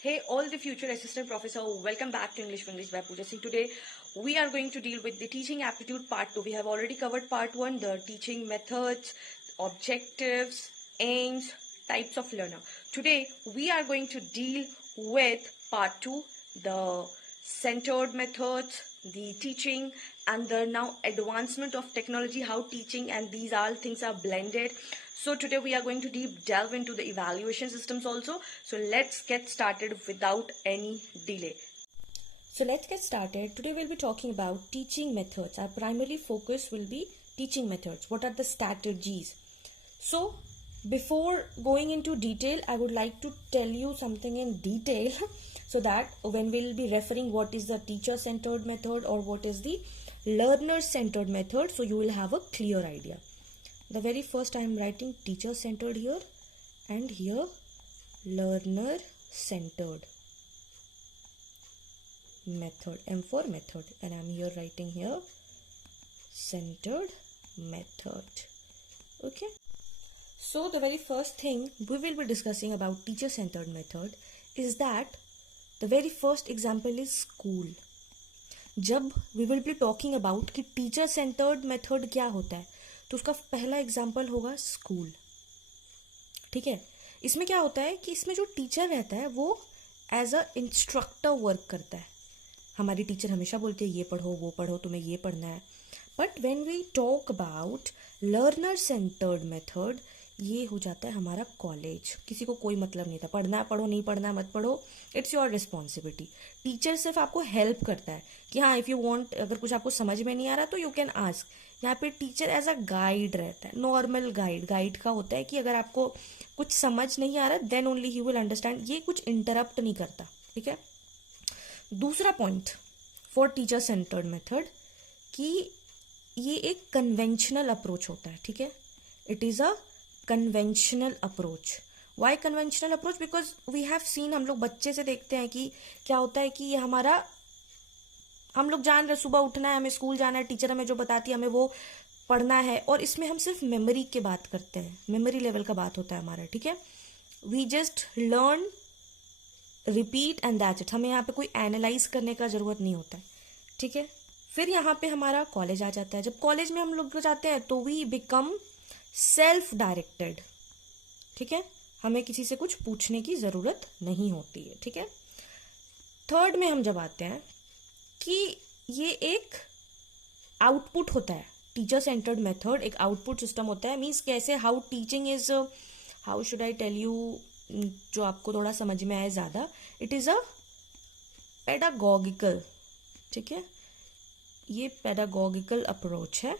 Hey, all the future assistant professor, welcome back to English for English by Pooja Singh. Today, we are going to deal with the teaching aptitude part 2. We have already covered part 1, the teaching methods, objectives, aims, types of learner. Today, we are going to deal with part 2, the centered methods, the teaching, and the now advancement of technology, how teaching and these all things are blended. So today we are going to deep delve into the evaluation systems also. So let's get started without any delay. So let's get started. Today we'll be talking about teaching methods. Our primary focus will be teaching methods. What are the strategies? So before going into detail, I would like to tell you something in detail so that when we'll be referring what is the teacher-centered method or what is the learner-centered method, so you will have a clear idea. The very first I am writing teacher-centered here and here learner-centered method, M for method, and I am here writing here centered method. Okay. So the very first thing we will be discussing about teacher-centered method is that the very first example is school. जब we will be talking about कि teacher-centered method क्या होता है, तो उसका पहला example होगा school. ठीक है. इसमें क्या होता है कि इसमें जो टीचर रहता है वो एज अ इंस्ट्रक्टर वर्क करता है. हमारी टीचर हमेशा बोलती है ये पढ़ो वो पढ़ो, तुम्हें ये पढ़ना है. But when we talk about learner centred method, ये हो जाता है हमारा कॉलेज. किसी को कोई मतलब नहीं था, पढ़ना है पढ़ो, नहीं पढ़ना है मत पढ़ो, इट्स योर रिस्पॉन्सिबिलिटी. टीचर सिर्फ आपको हेल्प करता है कि हाँ इफ़ यू वांट, अगर कुछ आपको समझ में नहीं आ रहा तो यू कैन आस्क. यहाँ पे टीचर एज अ गाइड रहता है, नॉर्मल गाइड. गाइड का होता है कि अगर आपको कुछ समझ नहीं आ रहा देन ओनली ही विल अंडरस्टैंड. ये कुछ इंटरप्ट नहीं करता. ठीक है. दूसरा point for teacher centred method कि ये एक कन्वेंशनल अप्रोच होता है. ठीक है. It is a conventional approach. Why conventional approach? Because we have seen, हम लोग बच्चे से देखते हैं कि क्या होता है कि ये हमारा, हम लोग जान रहे सुबह उठना है, हमें स्कूल जाना है, टीचर हमें जो बताती है हमें वो पढ़ना है, और इसमें हम सिर्फ मेमोरी की बात करते हैं, मेमोरी लेवल का बात होता है हमारा. ठीक है. We just learn, repeat and that's it. हमें यहाँ पे कोई एनालाइज करने का जरूरत नहीं होता है. ठीक है. फिर यहाँ पे हमारा कॉलेज आ जाता है. जब कॉलेज में हम लोग जाते हैं तो वी बिकम सेल्फ डायरेक्टेड. ठीक है. हमें किसी से कुछ पूछने की जरूरत नहीं होती है. ठीक है. थर्ड में हम जब आते हैं कि ये एक आउटपुट होता है. टीचर सेंटर्ड मेथड एक आउटपुट सिस्टम होता है. मीन्स कैसे, how teaching is, how should I tell you, जो आपको थोड़ा समझ में आए ज्यादा. It is a pedagogical. ठीक है. ये पेडागॉगिकल अप्रोच है.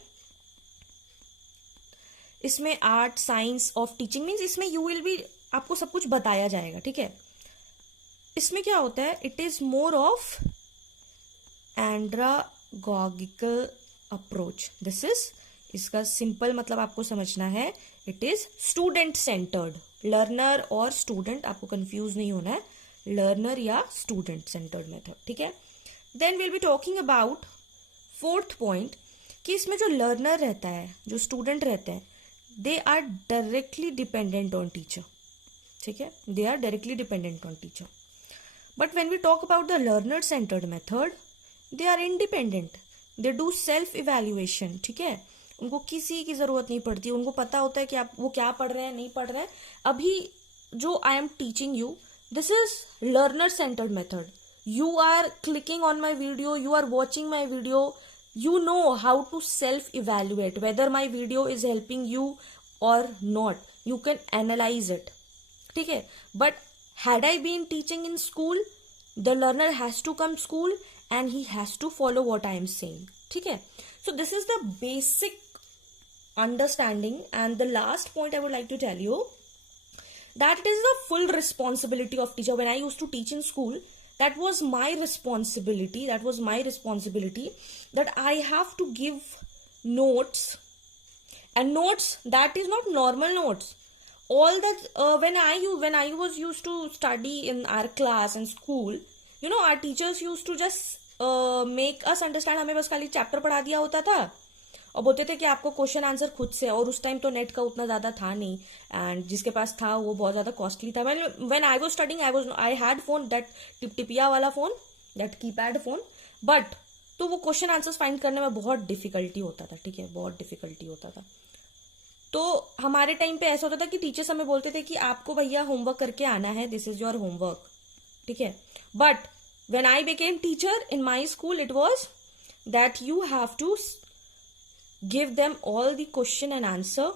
इसमें art science of teaching means इसमें यू विल बी, आपको सब कुछ बताया जाएगा. ठीक है. इसमें क्या होता है, it is more of andragogical approach. This is, इसका सिंपल मतलब आपको समझना है, it is student centred. Learner और स्टूडेंट, आपको कंफ्यूज नहीं होना है, लर्नर या स्टूडेंट सेंटर्ड मेथड. ठीक है. Then will be talking about fourth point कि इसमें जो लर्नर रहता है, जो स्टूडेंट रहते हैं, they are directly dependent on teacher. ठीक है. They are directly dependent on teacher. But when we talk about the learner centred method, they are independent. They do self evaluation. ठीक है. उनको किसी की जरूरत नहीं पड़ती. उनको पता होता है कि आप वो क्या पढ़ रहे हैं, नहीं पढ़ रहे हैं. अभी जो I am teaching you, this is learner centred method. You are clicking on my video, you are watching my video, you know how to self evaluate whether my video is helping you or not. You can analyze it. ठीक है. But had I been teaching in school, the learner has to come school and he has to follow what I am saying. ठीक है. So this is the basic understanding. And the last point I would like to tell you that it is the full responsibility of teacher. When I used to teach in school, that was my responsibility. That I have to give notes, and notes that is not normal notes. All that when I was used to study in our class in school, you know, our teachers used to just make us understand. हमें बस खाली chapter पढ़ा दिया होता था और बोलते थे कि आपको क्वेश्चन आंसर खुद से, और उस टाइम तो नेट का उतना ज्यादा था नहीं, एंड जिसके पास था वो बहुत ज्यादा कॉस्टली था. When I was studying I had phone, that टिपटिपिया वाला phone, that keypad phone, but तो वो क्वेश्चन आंसर्स फाइंड करने में बहुत डिफिकल्टी होता था. ठीक है, बहुत डिफिकल्टी होता था. तो हमारे टाइम पे ऐसा होता था कि टीचर्स हमें बोलते थे कि आपको भैया होमवर्क करके आना है, दिस इज योर होमवर्क. ठीक है, but when I became teacher in my school it was that you have to give them all the question and answer,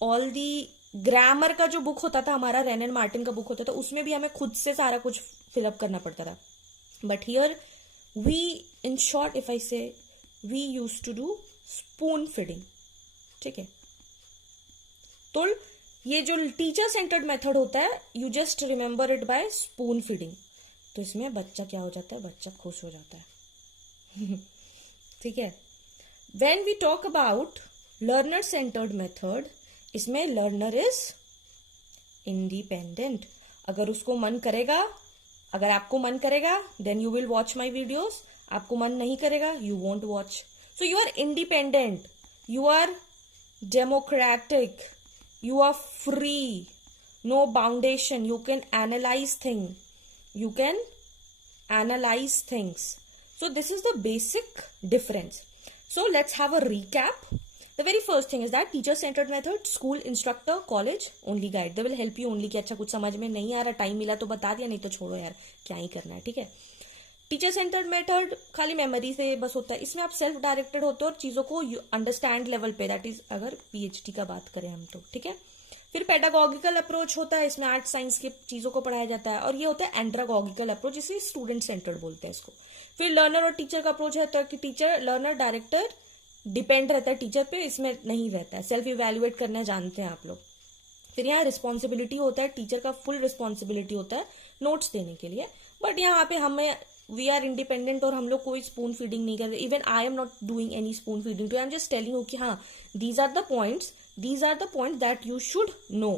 all the grammar का जो बुक होता था हमारा, रेन एंड मार्टिन का book होता था, उसमें भी हमें खुद से सारा कुछ फिलअप करना पड़ता था. But here we, in short if I say, we use to do spoon feeding. ठीक है, तो ये जो टीचर सेंटर्ड मेथड होता है, you just remember it by spoon feeding. तो इसमें बच्चा क्या हो जाता है, बच्चा खुश हो जाता है. ठीक है. When we talk about learner centred method, इसमें लर्नर इज इंडिपेंडेंट. अगर उसको मन करेगा, अगर आपको मन करेगा then you will watch my videos, आपको मन नहीं करेगा you won't watch. So you are independent, you are democratic, you are free, no foundation, you can analyze things. So this is the basic difference. So let's have a recap. The very first thing is that teacher centered method, school, instructor, college, only guide. They will help you only कि अच्छा कुछ समझ में नहीं आ रहा, time मिला तो बता दिया, नहीं तो छोड़ो यार क्या ही करना है. ठीक है. टीचर सेंटर्ड मेथड खाली मेमोरी से बस होता है, इसमें आप सेल्फ डायरेक्टेड होते हो और चीजों को अंडरस्टैंड लेवल पे, दैट इज अगर पीएचडी का बात करें हम तो. ठीक है. फिर पेडागोगिकल अप्रोच होता है, इसमें आर्ट साइंस की चीजों को पढ़ाया जाता है, और ये होता है एंड्रागोगिकल अप्रोच, जिसे स्टूडेंट सेंटर्ड बोलते हैं इसको. फिर लर्नर और टीचर का अप्रोच है, तो कि टीचर, लर्नर, डायरेक्टर डिपेंड रहता है टीचर पे, इसमें नहीं रहता है, सेल्फ इवेल्युएट करना जानते हैं आप लोग. फिर यहाँ रिस्पॉन्सिबिलिटी होता है, टीचर का फुल रिस्पॉन्सिबिलिटी होता है नोट्स देने के लिए, बट यहाँ पे हमें वी आर इंडिपेंडेंट और हम लोग कोई स्पून फीडिंग नहीं करते. Even I am not doing any spoon feeding too, I am just telling you कि हाँ these are the points that you should know.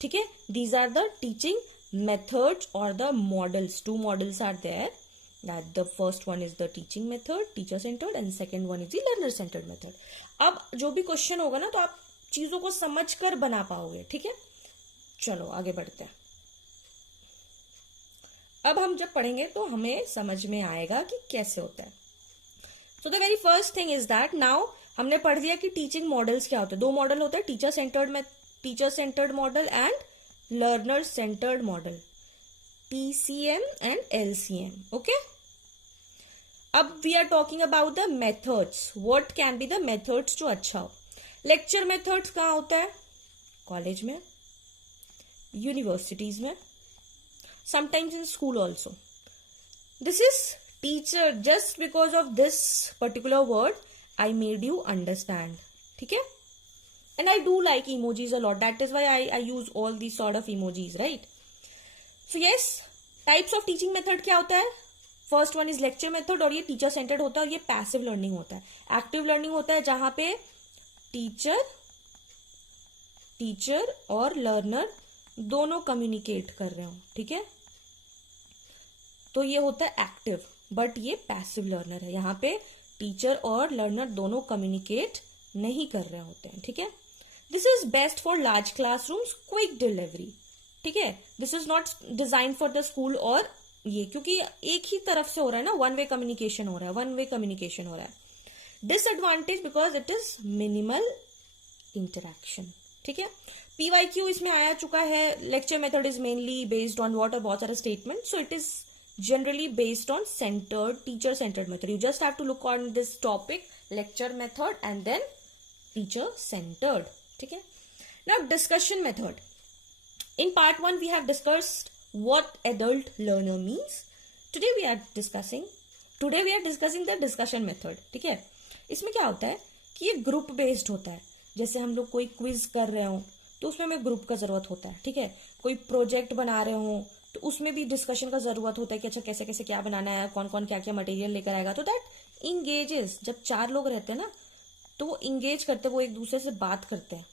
ठीक है, these are the teaching methods और the models. 2 models are there, that the first one is the teaching method, teacher centered, and second one is the learner centered method. अब जो भी question होगा ना तो आप चीजों को समझ कर बना पाओगे. ठीक है, चलो आगे बढ़ते हैं. अब हम जब पढ़ेंगे तो हमें समझ में आएगा कि कैसे होता है. So the very first thing is that now हमने पढ़ लिया कि टीचिंग मॉडल्स क्या होते हैं. 2 मॉडल होते हैं, teacher centred model and learner centred model, TCM and LCM. Okay, अब we are talking about the methods. What can be the methods जो अच्छा हो. लेक्चर मेथड्स कहाँ होता है, कॉलेज में, यूनिवर्सिटीज में, sometimes in school also. This is teacher, just because of this particular word I made you understand. ठीक है, and I do like emojis a lot, that is why I use all these sort of emojis, right? So yes, types of teaching method क्या होता है. First one is lecture method, और ये teacher centred होता है, और ये passive learning होता है. एक्टिव लर्निंग होता है जहां पे टीचर और लर्नर दोनों कम्युनिकेट कर रहे हो. ठीक है, तो ये होता है एक्टिव, बट ये पैसिव लर्नर है, यहाँ पे टीचर और लर्नर दोनों कम्युनिकेट नहीं कर रहे होते हैं. ठीक है, this is best for large classrooms, quick delivery. ठीक है, this is not design for the school, और ये क्योंकि एक ही तरफ से हो रहा है ना, वन वे कम्युनिकेशन हो रहा है. Disadvantage because it is minimal interaction. ठीक है, PYQ इसमें आया चुका है. Lecture method is mainly based on what, और बहुत सारे statement, so it is generally based on teacher centered method. You just have to look on this topic, lecture method and then teacher centered. Okay, now discussion method. In part 1 we have discussed what adult learner means. Today we are discussing the discussion method. ठीक है, इसमें क्या होता है कि ये group based होता है. जैसे हम लोग कोई क्विज कर रहे हो तो उसमें हमें ग्रुप का जरूरत होता है. ठीक है, कोई प्रोजेक्ट बना रहे हो तो उसमें भी डिस्कशन का जरूरत होता है कि अच्छा कैसे कैसे क्या बनाना है, कौन कौन क्या क्या मटेरियल लेकर आएगा. तो दैट इंगेजेस, जब 4 लोग रहते हैं ना तो वो इंगेज करते हैं, वो एक दूसरे से बात करते हैं.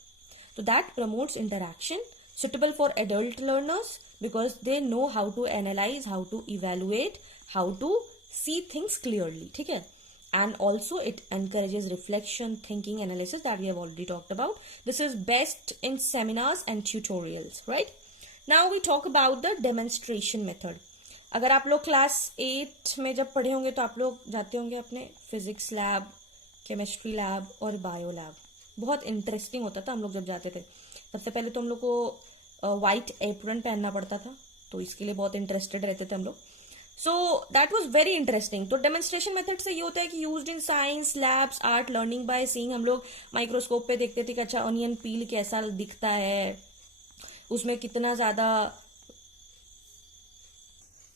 तो that promotes interaction, suitable for adult learners because they know how to analyse, how to evaluate, how to see things clearly. ठीक है, and also it encourages reflection, thinking, analysis that we have already talked about. This is best in seminars and tutorials, right? Now we talk about the demonstration method. अगर आप लोग class 8 में जब पढ़े होंगे तो आप लोग जाते होंगे अपने फिजिक्स लैब, केमिस्ट्री लैब और बायो लैब. बहुत इंटरेस्टिंग होता था हम लोग जब जाते थे. सबसे पहले तो हम लोग को वाइट एप्रन पहनना पड़ता था, तो इसके लिए बहुत इंटरेस्टेड रहते थे हम लोग. So that was very interesting. तो डेमोन्स्ट्रेशन मेथड से ये होता है कि used in science labs, art, learning by seeing. हम लोग माइक्रोस्कोप पे देखते थे कि अच्छा ऑनियन पील कैसा दिखता है, उसमें कितना ज्यादा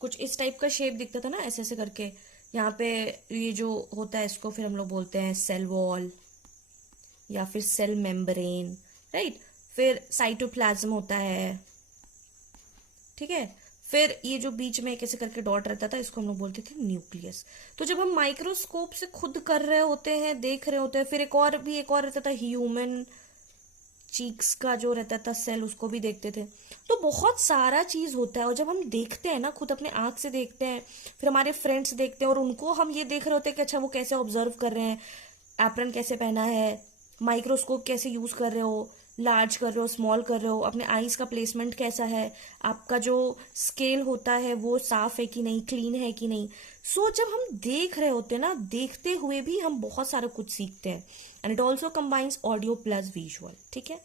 कुछ इस टाइप का शेप दिखता था ना, ऐसे ऐसे करके. यहाँ पे ये जो होता है इसको फिर हम लोग बोलते हैं सेल वॉल या फिर सेल मेम्ब्रेन, राइट. फिर साइटोप्लाज्म होता है, ठीक है. फिर ये जो बीच में कैसे करके डॉट रहता था इसको हम लोग बोलते थे न्यूक्लियस. तो जब हम माइक्रोस्कोप से खुद कर रहे होते हैं, देख रहे होते हैं, फिर एक और रहता था ह्यूमन चीक्स का जो रहता था सेल, उसको भी देखते थे. तो बहुत सारा चीज होता है. और जब हम देखते हैं ना, खुद अपने आंख से देखते हैं, फिर हमारे फ्रेंड्स देखते हैं और उनको हम ये देख रहे होते हैं कि अच्छा वो कैसे ऑब्जर्व कर रहे हैं, एप्रन कैसे पहना है, माइक्रोस्कोप कैसे यूज कर रहे हो, लार्ज कर रहे हो, स्मॉल कर रहे हो, अपने आईज का प्लेसमेंट कैसा है, आपका जो स्केल होता है वो साफ है कि नहीं, क्लीन है कि नहीं. सो जब हम देख रहे होते हैं ना, देखते हुए भी हम बहुत सारा कुछ सीखते हैं. And it also combines audio plus visual, ठीक है.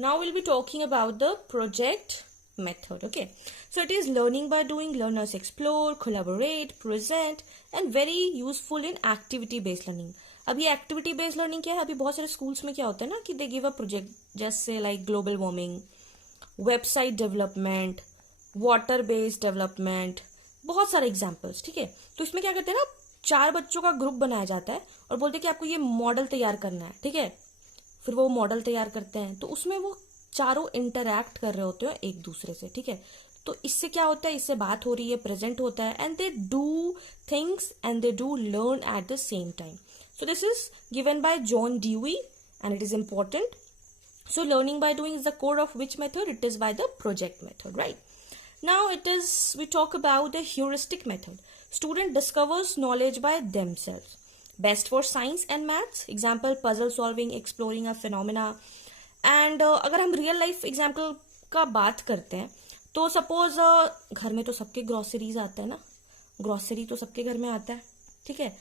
Now will be talking about the project method. Okay, so it is learning by doing. Learners explore, collaborate, present and very useful in activity based learning. अब ये activity based learning क्या है? अभी बहुत सारे schools में क्या होता है ना कि दे गिव अ प्रोजेक्ट, जैसे like global warming, website development, water based development, बहुत सारे एग्जाम्पल्स, ठीक है. तो इसमें क्या करते हैं ना, 4 बच्चों का ग्रुप बनाया जाता है और बोलते हैं कि आपको ये मॉडल तैयार करना है, ठीक है. फिर वो मॉडल तैयार करते हैं, तो उसमें वो चारों इंटरैक्ट कर रहे होते हैं एक दूसरे से, ठीक है. तो इससे क्या होता है, इससे बात हो रही है, प्रेजेंट होता है, and they do things and they do learn at the same time. So this is given by John Dewey and it is important. So learning by doing is the core of which method? It is by the project method, right? Now we talk about the heuristic method. Student discovers knowledge by themselves. Best for science and maths. Example, puzzle solving, exploring a phenomena. And अगर हम real life example का बात करते हैं तो suppose घर में तो सबके ग्रोसरीज आता है ना, ग्रोसरी तो सबके घर में आता है, ठीक है.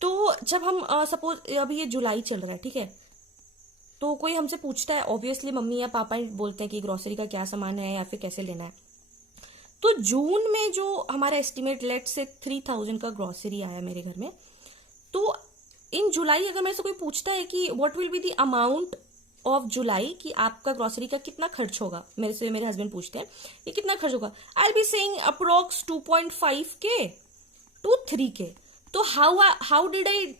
तो जब हम सपोज अभी ये जुलाई चल रहा है, ठीक है, तो कोई हमसे पूछता है, ऑब्वियसली मम्मी या पापा बोलते हैं कि ग्रोसरी का क्या सामान है या फिर कैसे लेना है. तो जून में जो हमारा एस्टिमेट लेट से 3000 का ग्रोसरी आया मेरे घर में, तो इन जुलाई अगर मेरे से कोई पूछता है कि what will be the amount of July, कि आपका ग्रोसरी का कितना खर्च होगा, मेरे से मेरे हस्बैंड पूछते हैं ये कितना खर्च होगा, I will be saying approx 2.5K to 3K. तो how did I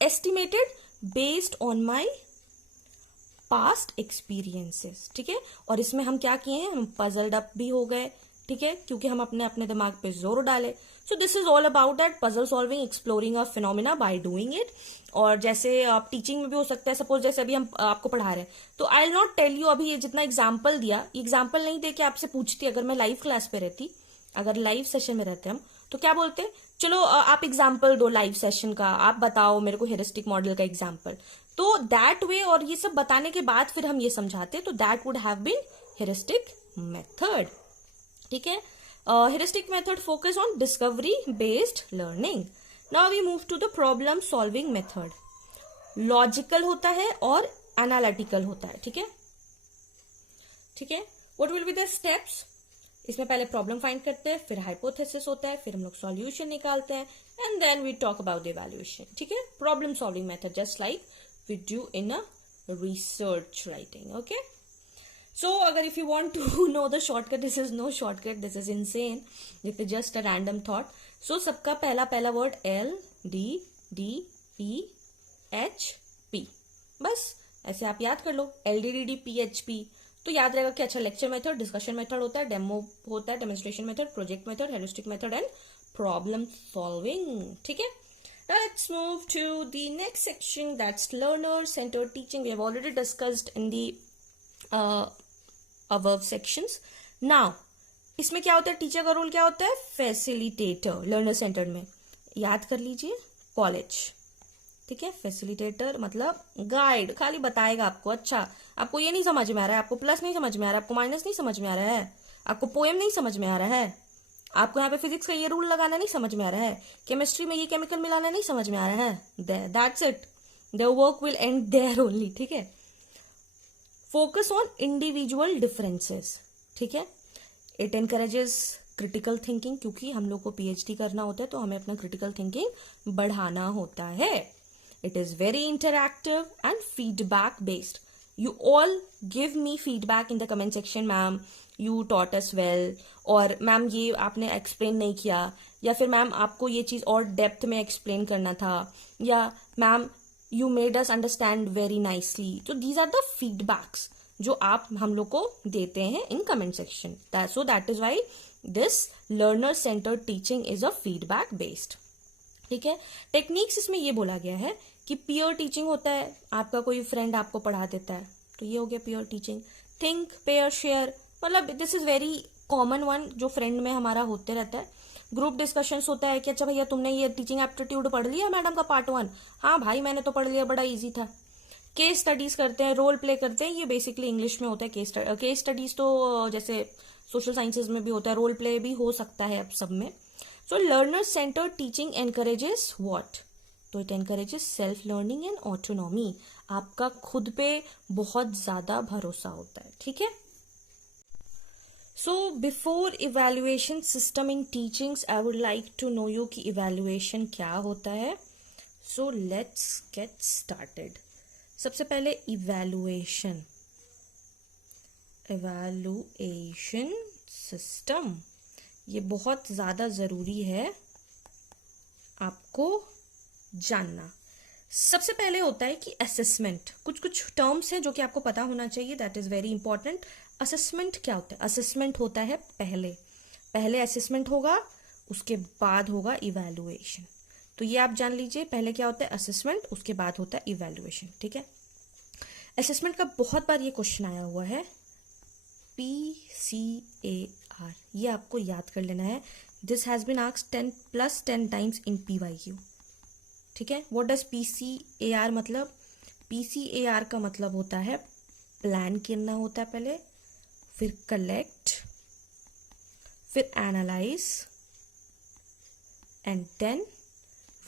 estimated? Based on my past experiences, ठीक है. और इसमें हम क्या किए हैं, हम puzzled up भी हो गए, ठीक है, क्योंकि हम अपने दिमाग पे जोर डाले. So this is all about that puzzle solving, exploring a phenomena by doing it. और जैसे आप टीचिंग में भी हो सकता है, सपोज जैसे अभी हम आपको पढ़ा रहे हैं, तो I will not tell you अभी ये जितना एग्जाम्पल दिया, एग्जाम्पल नहीं दे के आपसे पूछती, अगर मैं लाइव क्लास पे रहती, अगर लाइव सेशन में रहते हम, तो क्या बोलते, चलो आप एग्जाम्पल दो लाइव सेशन का, आप बताओ मेरे को हेरिस्टिक मॉडल का एग्जाम्पल. तो दैट वे, और ये सब बताने के बाद फिर हम ये समझाते, तो that would have been heuristic method, ठीक है. Heuristic method focus on discovery based learning. Now we move to the problem solving method. Logical होता है और एनालिटिकल होता है, ठीक है, ठीक है. What will be the steps? इसमें पहले प्रॉब्लम फाइंड करते हैं, फिर हाइपोथेसिस होता है, फिर हम लोग सॉल्यूशन निकालते हैं, and then we talk about the evaluation, ठीक है. Problem solving method just like we do in a research writing. Okay, so अगर if you want to know the shortcut, this is no shortcut, this is insane, this is just a random thought. So सबका पहला word LDDPHP, बस ऐसे आप याद कर लो, LDDPHP. तो याद रहेगा कि अच्छा लेक्चर मेथड, डिस्कशन मेथड होता है, डेमो होता है, demonstration method, project method, heuristic method and problem solving, ठीक है. Now let's move to the next section, that's learner centered teaching. We have already discussed in the above sections. Now इसमें क्या होता है, टीचर का role क्या होता है, फैसिलिटेटर लर्नर सेंटर्ड में. याद कर लीजिए, कॉलेज, ठीक है। फैसिलिटेटर मतलब गाइड, खाली बताएगा आपको, अच्छा आपको ये नहीं समझ में आ रहा है, आपको प्लस नहीं समझ में आ रहा है, आपको माइनस नहीं समझ में आ रहा है, आपको पोएम नहीं समझ में आ रहा है, आपको यहाँ पे फिजिक्स का ये रूल लगाना नहीं समझ में आ रहा है, केमिस्ट्री में ये केमिकल मिलाना नहीं समझ में आ रहा है, that's it, the work will end there only, ठीक है। फोकस ऑन इंडिविजुअल डिफरेंसेस, ठीक है। इट एनकरेजेस क्रिटिकल थिंकिंग, क्योंकि हम लोग को पीएचडी करना होता है तो हमें अपना क्रिटिकल थिंकिंग बढ़ाना होता है। It is very interactive and feedback based. You all give me feedback in the comment section, ma'am you taught us well, और मैम ये आपने एक्सप्लेन नहीं किया, या फिर मैम आपको ये चीज और डेप्थ में एक्सप्लेन करना था, या ma'am you made us understand very nicely. तो दीज आर द फीडबैक्स जो आप हम लोग को देते हैं in comment section. So that is why this learner centred teaching is a feedback based, ठीक है। टेक्निक्स इसमें ये बोला गया है कि पीयर टीचिंग होता है, आपका कोई फ्रेंड आपको पढ़ा देता है, तो ये हो गया peer teaching. Think, pair, share, मतलब this is very common one जो फ्रेंड में हमारा होते रहता है। ग्रुप डिस्कशंस होता है कि अच्छा भैया तुमने ये टीचिंग एप्टीट्यूड पढ़ लिया मैडम का पार्ट 1, हाँ भाई मैंने तो पढ़ लिया, बड़ा इजी था। केस स्टडीज करते हैं, रोल प्ले करते हैं, ये बेसिकली इंग्लिश में होता है। केस स्टडीज तो जैसे सोशल साइंसेज में भी होता है, रोल प्ले भी हो सकता है अब सब में। So learner centred teaching encourages what, तो it encourages self learning and autonomy. आपका खुद पे बहुत ज्यादा भरोसा होता है, ठीक है। So before evaluation system in teachings, I would like to know you कि इवैल्यूएशन क्या होता है। So let's get started. सबसे पहले इवैल्यूएशन सिस्टम, ये बहुत ज्यादा जरूरी है आपको जानना। सबसे पहले होता है कि असेसमेंट, कुछ टर्म्स हैं जो कि आपको पता होना चाहिए, that is very important. Assessment क्या होता है? असेसमेंट होता है पहले असेसमेंट होगा, उसके बाद होगा इवैल्यूएशन। तो ये आप जान लीजिए, पहले क्या होता है असेसमेंट, उसके बाद होता है इवैल्यूएशन, ठीक है। असेसमेंट का बहुत बार ये क्वेश्चन आया हुआ है, PCAR, ये आपको याद कर लेना है। This has been asked 10 times in PYQ, ठीक है। व्हाट डज PCAR मतलब? PCAR का मतलब होता है प्लान करना होता है पहले, फिर कलेक्ट, फिर analyse and then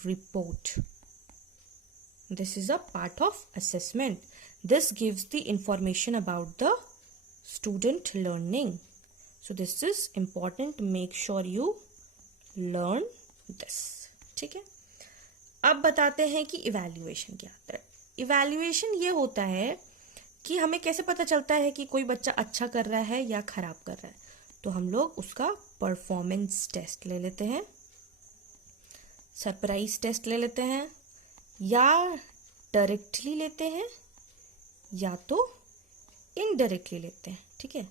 report. This is a part of assessment. This gives the information about the student learning. So this is important. Make sure you learn this. ठीक है. अब बताते हैं कि इवैल्यूएशन क्या होता है. इवैल्यूएशन ये होता है कि हमें कैसे पता चलता है कि कोई बच्चा अच्छा कर रहा है या खराब कर रहा है. तो हम लोग उसका परफॉर्मेंस टेस्ट ले लेते हैं, सरप्राइज टेस्ट ले लेते हैं, या डायरेक्टली लेते हैं या तो इनडायरेक्टली लेते हैं, ठीक है.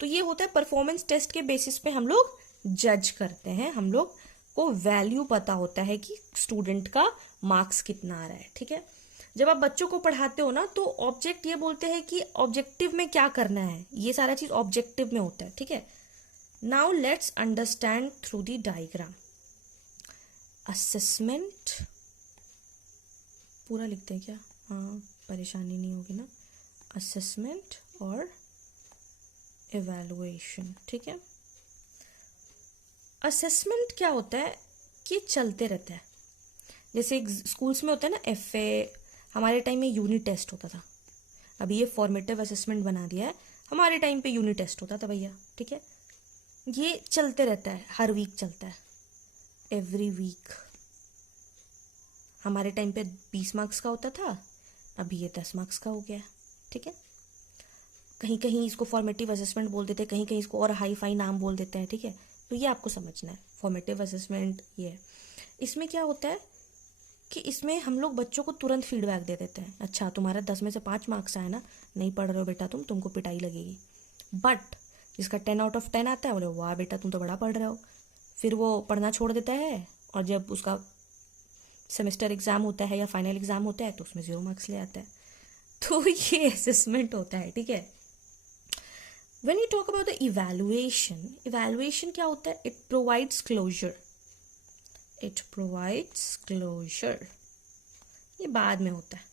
तो ये होता है परफॉर्मेंस टेस्ट के बेसिस पे हम लोग जज करते हैं, हम लोग को वैल्यू पता होता है कि स्टूडेंट का मार्क्स कितना आ रहा है, ठीक है. जब आप बच्चों को पढ़ाते हो ना, तो ऑब्जेक्ट ये बोलते हैं कि ऑब्जेक्टिव में क्या करना है, ये सारा चीज ऑब्जेक्टिव में होता है, ठीक है. Now let's understand through the diagram. Assessment पूरा लिखते हैं क्या? हाँ, परेशानी नहीं होगी ना. असेसमेंट और इवैल्यूएशन, ठीक है. असेसमेंट क्या होता है कि चलते रहता है. जैसे स्कूल्स में होता है ना FA, हमारे टाइम में यूनिट टेस्ट होता था. अभी ये फॉर्मेटिव असेसमेंट बना दिया है, हमारे टाइम पे यूनिट टेस्ट होता था भैया, ठीक है. ये चलते रहता है, हर वीक चलता है, एवरी वीक. हमारे टाइम पे 20 मार्क्स का होता था, अभी ये 10 मार्क्स का हो गया, ठीक है. कहीं कहीं इसको फॉर्मेटिव असेसमेंट बोल देते हैं, कहीं कहीं इसको और हाई फाई नाम बोल देते हैं, ठीक है. तो ये आपको समझना है, फॉर्मेटिव असेसमेंट ये है. इसमें क्या होता है कि इसमें हम लोग बच्चों को तुरंत फीडबैक दे देते हैं. अच्छा, तुम्हारा 10 में से 5 मार्क्स आया ना, नहीं पढ़ रहे हो बेटा, तुमको पिटाई लगेगी. बट जिसका 10 आउट ऑफ 10 आता है, बोले वाह बेटा तुम तो बड़ा पढ़ रहे हो, फिर वो पढ़ना छोड़ देता है, और जब उसका सेमेस्टर एग्जाम होता है या फाइनल एग्जाम होता है तो उसमें 0 मार्क्स ले आता है. तो ये असेसमेंट होता है, ठीक है. When you talk about the evaluation, evaluation क्या होता है? It provides closure. It provides closure. ये बाद में होता है।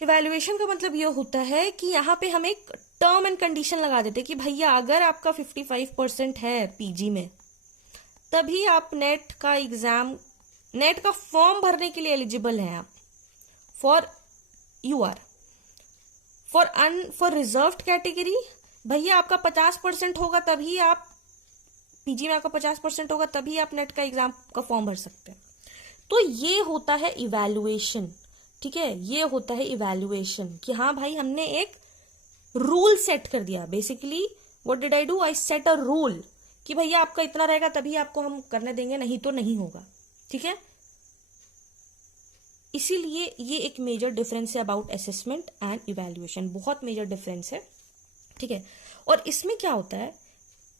इवैल्यूएशन का मतलब ये होता है कि यहाँ पे हम एक टर्म एंड कंडीशन लगा देते कि भैया अगर आपका 55% है पीजी में, तभी आप नेट का फॉर्म भरने के लिए एलिजिबल हैं। आप फॉर रिजर्व्ड कैटेगरी भैया आपका 50% होगा तभी आप पीजी में, आपका 50% होगा तभी आप नेट का एग्जाम का फॉर्म भर सकते हैं। तो ये होता है इवैल्यूएशन, ठीक है। ये होता है इवैल्यूएशन कि हाँ भाई हमने एक रूल सेट कर दिया। Basically what did I do, I set a rule कि भैया आपका इतना रहेगा तभी आपको हम करने देंगे, नहीं तो नहीं होगा, ठीक है। इसीलिए ये एक मेजर डिफरेंस है अबाउट असेसमेंट एंड इवैल्यूएशन, बहुत मेजर डिफरेंस है, ठीक है। और इसमें क्या होता है,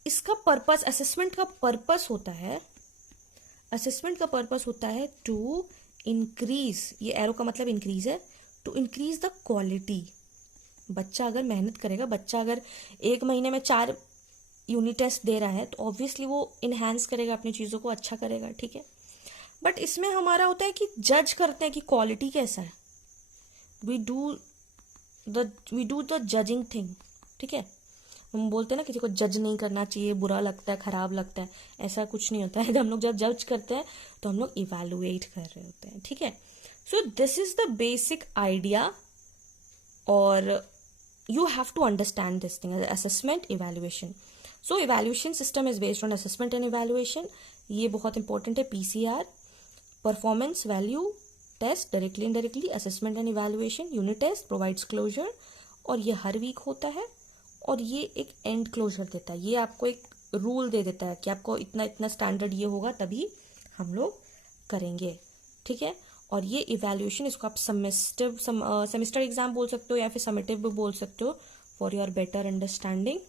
इसका पर्पस, असेसमेंट का पर्पस होता है टू इंक्रीज, ये एरो का मतलब इंक्रीज है, टू इंक्रीज द क्वालिटी। बच्चा अगर मेहनत करेगा, बच्चा अगर एक महीने में 4 यूनिट टेस्ट दे रहा है तो ऑब्वियसली वो इनहेंस करेगा अपनी चीजों को, अच्छा करेगा, ठीक है। बट इसमें हमारा होता है कि जज करते हैं कि क्वालिटी कैसा है। We do the judging thing, ठीक है। हम बोलते हैं ना किसी को जज नहीं करना चाहिए, बुरा लगता है, खराब लगता है, ऐसा कुछ नहीं होता है। हम लोग जब जज करते हैं तो हम लोग इवैल्यूएट कर रहे होते हैं, ठीक है। So this is the basic idea, और you have to understand this thing as assessment evaluation. So evaluation system is based on assessment and evaluation. ये बहुत important है। PCR, performance value test, directly indirectly, assessment and evaluation, unit test provides closure, और ये हर week होता है, और ये एक एंड क्लोजर देता है। ये आपको एक रूल दे देता है कि आपको इतना इतना स्टैंडर्ड ये होगा तभी हम लोग करेंगे, ठीक है। और ये इवैल्यूएशन, इसको आप सेमेस्टर एग्जाम बोल सकते हो या फिर समेटिव भी बोल सकते हो, फॉर योर बेटर अंडरस्टैंडिंग,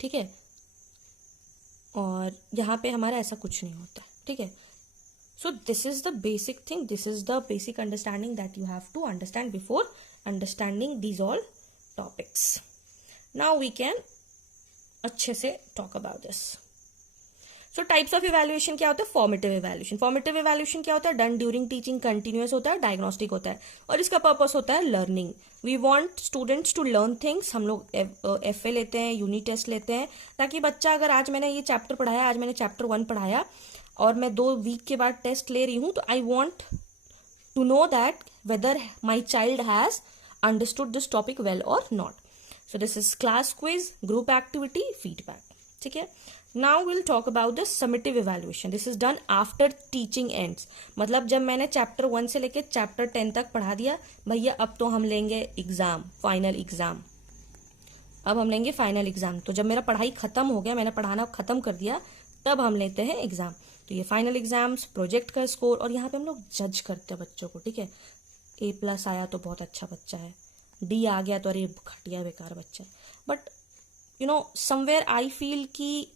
ठीक है। और यहाँ पे हमारा ऐसा कुछ नहीं होता, ठीक है। So this is the basic thing, this is the basic understanding that you have to understand before understanding these all topics. Now we can अच्छे से talk about this. So types of evaluation क्या होता है, formative evaluation. Formative evaluation क्या होता है, done during teaching, continuous होता है, डायग्नोस्टिक होता है, और इसका पर्पस होता है learning. We want students to learn things. हम लोग FA लेते हैं, यूनिट टेस्ट लेते हैं, ताकि बच्चा अगर आज मैंने ये चैप्टर पढ़ाया, आज मैंने चैप्टर 1 पढ़ाया और मैं 2 वीक के बाद टेस्ट ले रही हूँ, तो I want to know that whether my child has understood this topic well और not. So this is class quiz, group activity, feedback, ठीक है। Now we'll talk about the summative evaluation. This is done after teaching ends. मतलब जब मैंने chapter 1 से लेके chapter 10 तक पढ़ा दिया, भैया अब तो हम लेंगे एग्जाम, फाइनल एग्जाम। अब हम लेंगे फाइनल एग्जाम। तो जब मेरा पढ़ाई खत्म हो गया, मैंने पढ़ाना खत्म कर दिया, तब हम लेते हैं एग्जाम। तो ये फाइनल एग्जाम्स, प्रोजेक्ट का स्कोर, और यहाँ पे हम लोग जज करते हैं बच्चों को, ठीक है। A+ आया तो बहुत अच्छा बच्चा है, D आ गया तो अरे घटिया बेकार बच्चा है। But you know somewhere I feel कि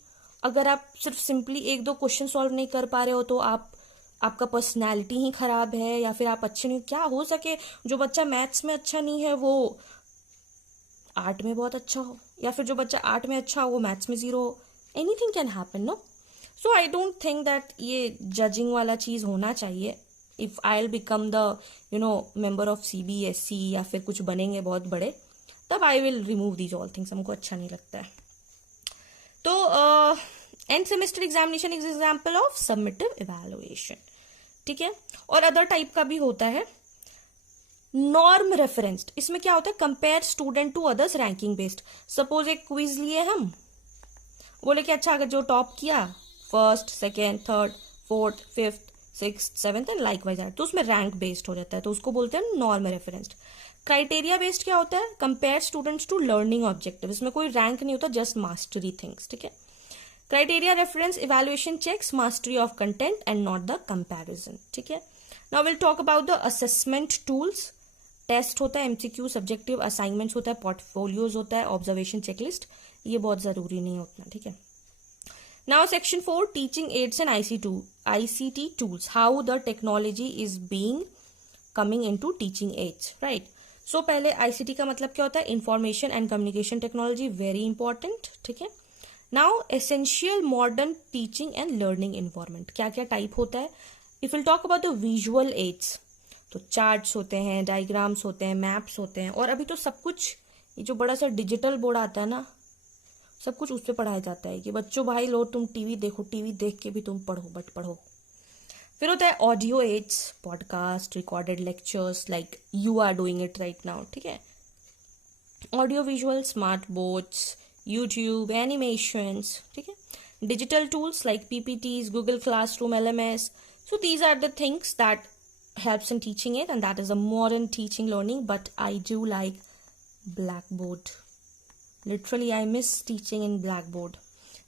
अगर आप सिर्फ सिंपली 1-2 क्वेश्चन सॉल्व नहीं कर पा रहे हो तो आपका पर्सनैलिटी ही खराब है, या फिर आप अच्छे नहीं। क्या हो सके जो बच्चा मैथ्स में अच्छा नहीं है वो आर्ट में बहुत अच्छा हो, या फिर जो बच्चा आर्ट में अच्छा हो वो मैथ्स में 0 हो। Anything can happen, no. So I don't think that ये जजिंग वाला चीज होना चाहिए। If I will become the member of CBSE या फिर कुछ बनेंगे बहुत बड़े, तब I will remove these all things. हमको अच्छा नहीं लगता है। तो end semester examination is example of summative evaluation, ठीक है। और अदर टाइप का भी होता है नॉर्म रेफरेंस्ड। इसमें क्या होता है, compare student to others ranking based. Suppose एक क्विज लिए हम, बोले कि अच्छा अगर जो टॉप किया 1st, 2nd, 3rd, 4th, 5th, 6th, 7th and like wise, तो उसमें रैंक बेस्ड हो जाता है, तो उसको बोलते हैं नॉर्म रेफरेंस्ड। क्राइटेरिया बेस्ड क्या होता है, compare students to learning objective. इसमें कोई रैंक नहीं होता, जस्ट मास्टरी थिंग्स, ठीक है। Criteria reference evaluation checks mastery of content and not the comparison, ठीक है। Now will talk about the assessment tools. Test होता है, MCQ, सब्जेक्टिव असाइनमेंट्स होता है, पोर्टफोलियोज होता है, ऑब्जर्वेशन चेकलिस्ट। ये बहुत जरूरी नहीं होता, ठीक है। Now section 4, teaching aids and ICT tools, how the technology is being coming into teaching aids, right. So पहले ICT का मतलब क्या होता है, information and communication technology, very important, ठीक है। Now essential modern teaching and learning environment, क्या क्या टाइप होता है. If will talk about the visual aids, तो चार्ट्स होते हैं, डायग्राम्स होते हैं, मैप्स होते हैं, और अभी तो सब कुछ ये जो बड़ा सा डिजिटल बोर्ड आता है ना, सब कुछ उस पर पढ़ाया जाता है कि बच्चों भाई लो तुम टीवी देखो, टीवी देख के भी तुम पढ़ो, बट पढ़ो. फिर होता है audio aids, podcast, recorded lectures like you are doing it right now, ठीक है. Audio visual, smart boards, YouTube, animations, ठीक है. Digital tools like PPTs, Google Classroom, LMS. So these are the things that helps in teaching it, and that is a modern teaching learning. But I do like Blackboard. Literally, I miss teaching in Blackboard.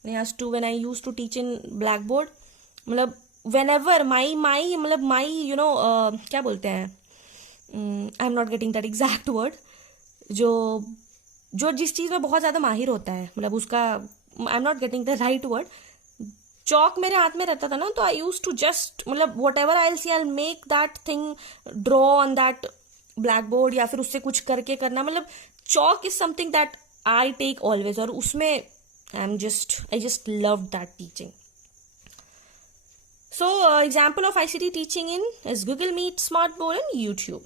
When I used to teach in Blackboard, मतलब whenever my मतलब my क्या बोलते हैं, I'm not getting that exact word. जो जिस चीज में बहुत ज्यादा माहिर होता है, मतलब उसका I'm not getting the right word. चौक मेरे हाथ में रहता था ना, तो आई यूज टू जस्ट मतलब whatever I see I make that thing, draw on that black board, या फिर उससे कुछ करके करना. मतलब chalk is something that I take always, और उसमें I just love that teaching. So example of ICT teaching in is Google Meet, smart board and YouTube.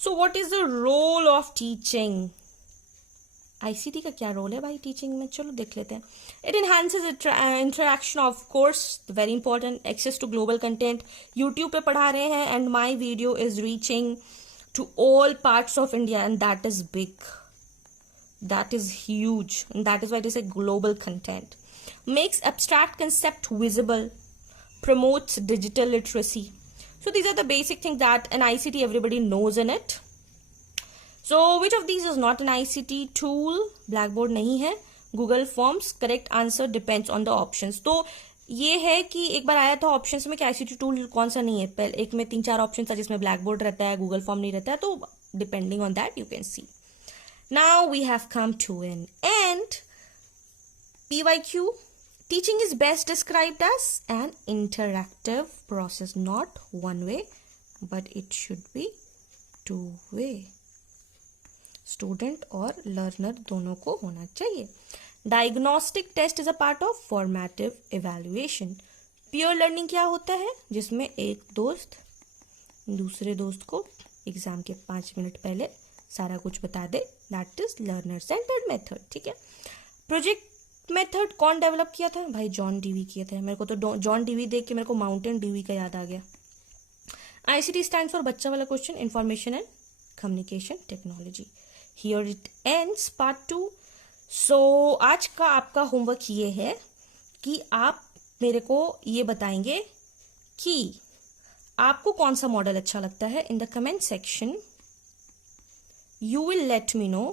So what is the role of teaching? ICT का क्या role है भाई teaching में, चलो देख लेते हैं. It enhances interaction, of course, very important. Access to global content, YouTube पे पढ़ा रहे हैं and my video is reaching to all parts of India, and that is big, that is huge, and that is why it is a global content. Makes abstract concept visible, promotes digital literacy. So these are the basic things that an ICT everybody knows in it. So which of these is not an ICT tool? Blackboard नहीं है. Google Forms, correct answer depends on the options. तो ये है कि एक बार आया था options में कि ICT टूल कौन सा नहीं है. पहले एक में 3-4 ऑप्शन था जिसमें ब्लैकबोर्ड रहता है, गूगल फॉर्म नहीं रहता है, तो depending on that you can see. Now we have come to an end. PYQ. Teaching is best described as an interactive process, not one way, but it should be two way. Student और learner दोनों को होना चाहिए. Diagnostic test is a part of formative evaluation. Peer learning क्या होता है? जिसमें एक दोस्त दूसरे दोस्त को एग्जाम के 5 मिनट पहले सारा कुछ बता दे. That is learner centered method. ठीक है. प्रोजेक्ट मेथड कौन डेवलप किया था भाई? जॉन डीवी किया था. मेरे को तो जॉन डीवी देख के मेरे को माउंटेन डीवी का याद आ गया. ICT स्टैंड फॉर बच्चा वाला question, information and communication technology. Here it ends part 2. सो आज का आपका होमवर्क ये है कि आप मेरे को ये बताएंगे कि आपको कौन सा मॉडल अच्छा लगता है. In the comment section you will let me know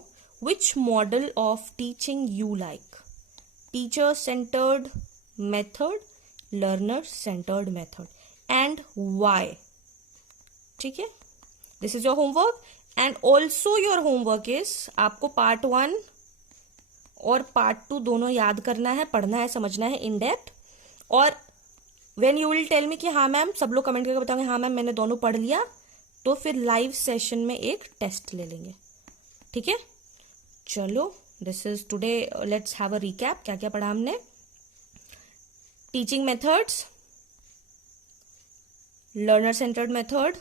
which model of teaching you like. Teacher centered method, learner centered method, and why. ठीक है. This is your homework, and also your homework is आपको part 1 और part 2 दोनों याद करना है, पढ़ना है, समझना है in depth. और when you will tell me कि हाँ मैम, सब लोग कमेंट करके बताओगे हाँ मैम मैंने दोनों पढ़ लिया, तो फिर लाइव सेशन में एक टेस्ट ले लेंगे. ठीक है. चलो, this is today. Let's have a recap. क्या क्या पढ़ा हमने? Teaching methods, learner centered method,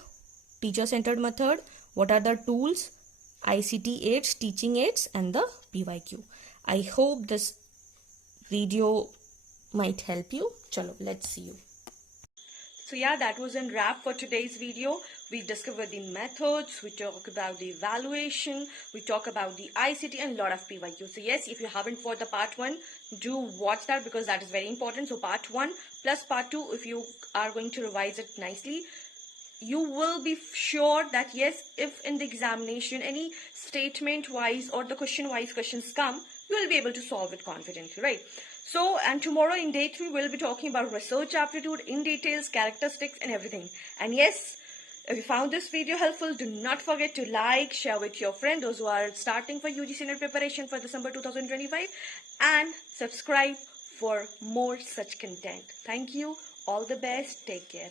teacher centered method. What are the tools? ICT aids, teaching aids, and the PYQ. I hope this video might help you. Chalo, let's see you. So yeah, that was a wrap for today's video. We discovered the methods, we talk about the evaluation, we talk about the ICT and a lot of PYQ. So yes, if you haven't watched the part 1, do watch that because that is very important. So part 1 plus part 2, if you are going to revise it nicely, you will be sure that yes, if in the examination any statement wise or the question wise questions come, you will be able to solve it confidently, right? So, and tomorrow in day 3, we'll be talking about research aptitude in details, characteristics and everything. And yes, if you found this video helpful, do not forget to like, share with your friends, those who are starting for UGC NET preparation for December 2025, and subscribe for more such content. Thank you. All the best. Take care.